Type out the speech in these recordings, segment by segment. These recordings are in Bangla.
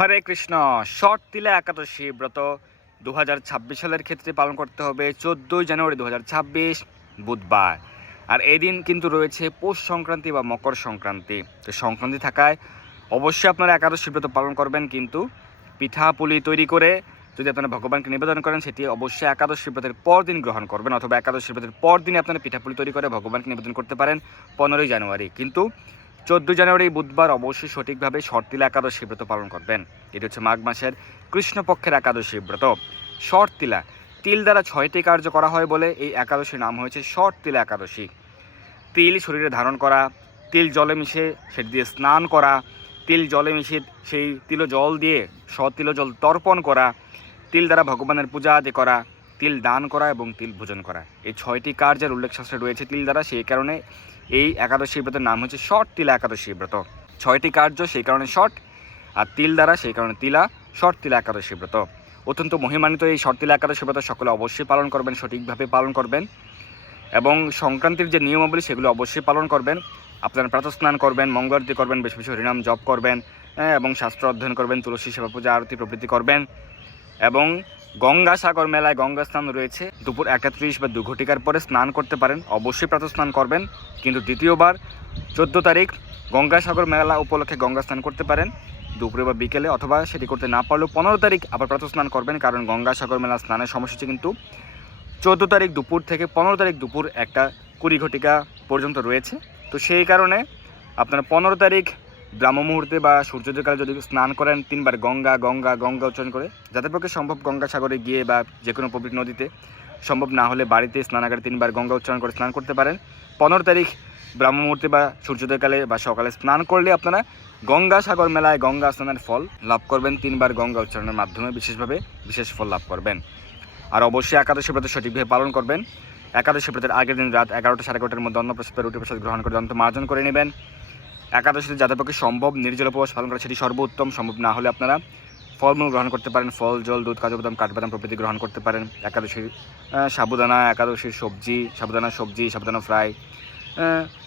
হরে কৃষ্ণ। শর্তিলা একাদশী ব্রত 2026 সালের ক্ষেত্রে পালন করতে হবে 14 জানুয়ারি 2026 বুধবার। আর এই দিন কিন্তু রয়েছে পৌষ সংক্রান্তি বা মকর সংক্রান্তি। তো সংক্রান্তি থাকায় অবশ্যই আপনারা একাদশী ব্রত পালন করবেন, কিন্তু পিঠা পুলি তৈরি করে যদি আপনারা ভগবানকে নিবেদন করেন সেটি অবশ্যই একাদশী ব্রতের পর দিন গ্রহণ করবেন, অথবা একাদশী ব্রতের পর দিনে আপনারা পিঠাপুলি তৈরি করে ভগবানকে নিবেদন করতে পারেন 15 জানুয়ারি। কিন্তু 14 জানুয়ারি বুধবার অবশ্যই সঠিকভাবে শর্তিলা একাদশী ব্রত পালন করবেন। এটি হচ্ছে মাঘ মাসের কৃষ্ণপক্ষের একাদশী ব্রত। শর্তিলা তিল দ্বারা 6টি কার্য করা হয় বলে এই একাদশীর নাম হয়েছে শর্তিলা একাদশী। তিল শরীরে ধারণ করা, তিল জলে মিশে সেটি দিয়ে স্নান করা, তিল জলে মিশে সেই তিল জল দিয়ে সতিল জল তর্পণ করা, তিল দ্বারা ভগবানের পূজা আদি করা, তিল দান করা এবং তিল ভোজন করা, এই 6টি কার্যের উল্লেখ শাস্ত্রে রয়েছে তিল দ্বারা। সেই কারণে এই একাদশী ব্রতের নাম হচ্ছে শর্তিলা একাদশী ব্রত। 6টি কার্য সেই কারণে শর্ট, আর তিল দ্বারা সেই কারণে তিলা, শর্তিলা একাদশী ব্রত। অত্যন্ত মহিমান্বিত এই শর্তিলা একাদশী ব্রত সকলে অবশ্যই পালন করবেন, সঠিকভাবে পালন করবেন এবং সংক্রান্তির যে নিয়মাবলী সেগুলো অবশ্যই পালন করবেন। আপনারা প্রাতঃস্নান করবেন, মঙ্গল আরতি করবেন, বেশি বেশি হরিনাম জপ করবেন এবং শাস্ত্র অধ্যয়ন করবেন, তুলসী সেবা পূজা আরতি প্রভৃতি করবেন। এবং গঙ্গাসাগর মেলায় গঙ্গা স্নান রয়েছে, দুপুর 1:30 বা 2 ঘটিকার পরে স্নান করতে পারেন, অবশ্যই প্রাতঃস্নান করবেন। কিন্তু দ্বিতীয়বার 14 তারিখ গঙ্গাসাগর মেলা উপলক্ষে গঙ্গা স্নান করতে পারেন দুপুরে বা বিকেলে, অথবা সেটি করতে না পারলেও 15 তারিখ আবার প্রাতঃস্নান করবেন, কারণ গঙ্গাসাগর মেলা স্নানের সময়সূচি কিন্তু 14 তারিখ দুপুর থেকে 15 তারিখ দুপুর 1:20 ঘটিকা পর্যন্ত রয়েছে। তো সেই কারণে আপনারা 15 তারিখ ব্রাহ্ম মুহূর্তে বা সূর্যোদয়কালে যদি স্নান করেন 3 বার গঙ্গা গঙ্গা গঙ্গা উচ্চারণ করে, যাদের পক্ষে সম্ভব গঙ্গাসাগরে গিয়ে বা যে কোনো পবিত্র নদীতে, সম্ভব না হলে বাড়িতে স্নানাগারে 3 বার গঙ্গা উচ্চারণ করে স্নান করতে পারেন। 15 তারিখ ব্রাহ্ম মুহূর্তে বা সূর্যোদয়কালে বা সকালে স্নান করলে আপনারা গঙ্গাসাগর মেলায় গঙ্গা স্নানের ফল লাভ করবেন। 3 বার গঙ্গা উচ্চারণের মাধ্যমে বিশেষভাবে বিশেষ ফল লাভ করবেন। আর অবশ্যই একাদশী ব্রত সঠিকভাবে পালন করবেন। একাদশী ব্রতের আগের দিন রাত 11টা সাড়ে 11টার মধ্যে অন্নপ্রসাদ রুটি প্রসাদ গ্রহণ করে দন্ত মার্জন করে নেবেন। একাদশীতে যাদের পক্ষে সম্ভব নির্জল উপবাস পালন করা সেটি সর্বোত্তম, সম্ভব না হলে আপনারা ফলমূল গ্রহণ করতে পারেন, ফল জল দুধ কাজু বাদাম কাঠবাদাম প্রভৃতি গ্রহণ করতে পারেন। একাদশীর সাবুদানা, একাদশীর সবজি সাবুদানা ফ্রাই,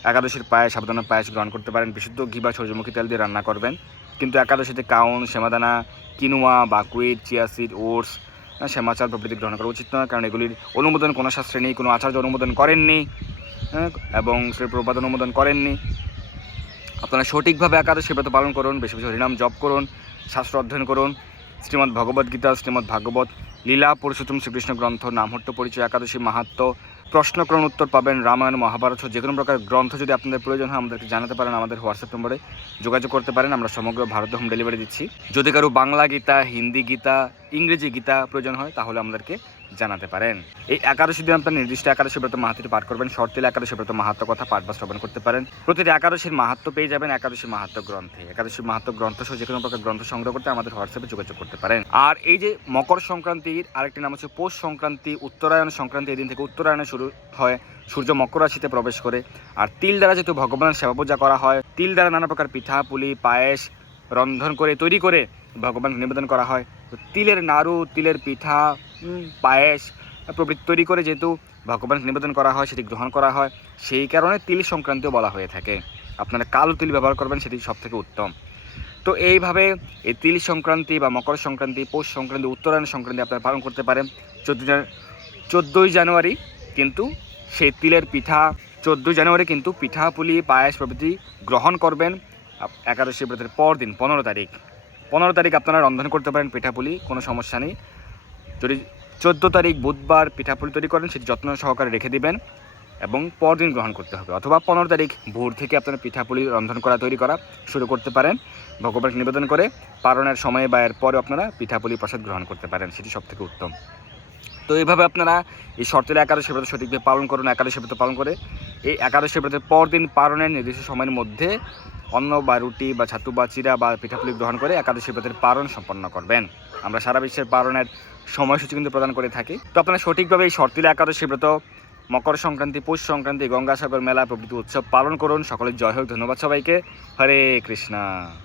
একাদশীর পায়েস সাবুদানা পায়েস গ্রহণ করতে পারেন। বিশুদ্ধ ঘি বা সূর্যমুখী তেল দিয়ে রান্না করবেন। কিন্তু একাদশীতে কাউন, সেমাদানা, quinoa, buckwheat, chia seed, oats, শ্যামাচাল প্রভৃতি গ্রহণ করা উচিত নয়, কারণ এগুলির অনুমোদন কোনো শাস্ত্রে নেই, কোনো আচার্য অনুমোদন করেননি এবং শ্রী প্রভুপাদ অনুমোদন করেননি। আপনারা সঠিকভাবে একাদশী ব্রত পালন করুন, বেশি বেশি হরিনাম জপ করুন, শাস্ত্র অধ্যয়ন করুন। শ্রীমদ্ ভগবদ্গীতা, শ্রীমদ্ ভাগবত, লীলা পুরুষোত্তম শ্রীকৃষ্ণ গ্রন্থ, নামহট্ট পরিচয়, একাদশী মাহাত্ম্য, প্রশ্নক্রমণ উত্তর পাবেন, রামায়ণ মহাভারত যে কোনো প্রকার গ্রন্থ যদি আপনাদের প্রয়োজন হয় আমাদেরকে জানাতে পারেন, আমাদের হোয়াটসঅ্যাপ নম্বরে যোগাযোগ করতে পারেন। আমরা সমগ্র ভারতে হোম ডেলিভারি দিচ্ছি। যদি কারো বাংলা গীতা, হিন্দি গীতা, ইংরেজি গীতা প্রয়োজন হয় তাহলে আমাদেরকে জানাতে পারেন। এই একাদশী দিন আপনার নির্দিষ্ট একাদশী ব্রত মাহাত্ম্যটি পাঠ করবেন। শর্তিলা একাদশী ব্রত মাহাত্ম্য কথা পাঠ বা শ্রবণ করতে পারেন। প্রতিটি একাদশীর মাহাত্ম্য পেয়ে যাবেন একাদশী মাহাত্ম্য গ্রন্থে। একাদশী মাহাত্ম্য গ্রন্থ সহ যে কোনো প্রকার গ্রন্থ সংগ্রহ করতে আমাদের হোয়াটসঅ্যাপে যোগাযোগ করতে পারেন। আর এই যে মকর সংক্রান্তির আরেকটি নাম হচ্ছে পৌষ সংক্রান্তি, উত্তরায়ণ সংক্রান্তি। এই দিন থেকে উত্তরায়ণে শুরু হয়, সূর্য মকর রাশিতে প্রবেশ করে। আর তিল দ্বারা যেহেতু ভগবানের সেবা পূজা করা হয়, তিল দ্বারা নানা প্রকার পিঠা পুলি পায়েস রন্ধন করে তৈরি করে ভগবানকে নিবেদন করা হয়। তো তিলের নাড়ু, তিলের পিঠা, পায়েস প্রভৃতি তৈরি করে যেহেতু ভগবানকে নিবেদন করা হয়, সেটি গ্রহণ করা হয়, সেই কারণে তিল সংক্রান্তিও বলা হয়ে থাকে। আপনারা কালো তিল ব্যবহার করবেন, সেটি সবথেকে উত্তম। তো এইভাবে এই তিল সংক্রান্তি বা মকর সংক্রান্তি, পৌষ সংক্রান্তি, উত্তরায়ণ সংক্রান্তি আপনারা পালন করতে পারেন। 14 জানুয়ারি কিন্তু সেই তিলের পিঠা, 14 জানুয়ারি কিন্তু পিঠা পুলি পায়েস প্রভৃতি গ্রহণ করবেন। একাদশী ব্রতের পর দিন 15 তারিখ আপনারা রন্ধন করতে পারেন পিঠাপুলি, কোনো সমস্যা নেই। যদি 14 তারিখ বুধবার পিঠাপুলি তৈরি করেন সেটি যত্ন সহকারে রেখে দিবেন এবং পরদিন গ্রহণ করতে হবে, অথবা 15 তারিখ ভোর থেকে আপনারা পিঠাপুলি রন্ধন করা তৈরি করা শুরু করতে পারেন। ভগবানকে নিবেদন করে পারণের সময় বা এর পরে আপনারা পিঠাপুলি প্রসাদ গ্রহণ করতে পারেন, সেটি সবথেকে উত্তম। তো এইভাবে আপনারা এই শর্তিলা একাদশী ব্রত সঠিকভাবে পালন করুন। একাদশী ব্রত পালন করে এই একাদশী ব্রতের পরদিন পারণের নির্দিষ্ট সময়ের মধ্যে অন্ন বা রুটি বা ছাতু বা চিরা বা পিঠাপুলি গ্রহণ করে একাদশী ব্রতের পারণ সম্পন্ন করবেন। আমরা সারা বিশ্বের পারণের সময়সূচি কিন্তু প্রদান করে থাকি। তো আপনারা সঠিকভাবে এই শর্তিলা একাদশী ব্রত, মকর সংক্রান্তি, পৌষ সংক্রান্তি, গঙ্গাসাগর মেলা প্রভৃতি উৎসব পালন করুন। সকলের জয় হোক। ধন্যবাদ সবাইকে। হরে কৃষ্ণা।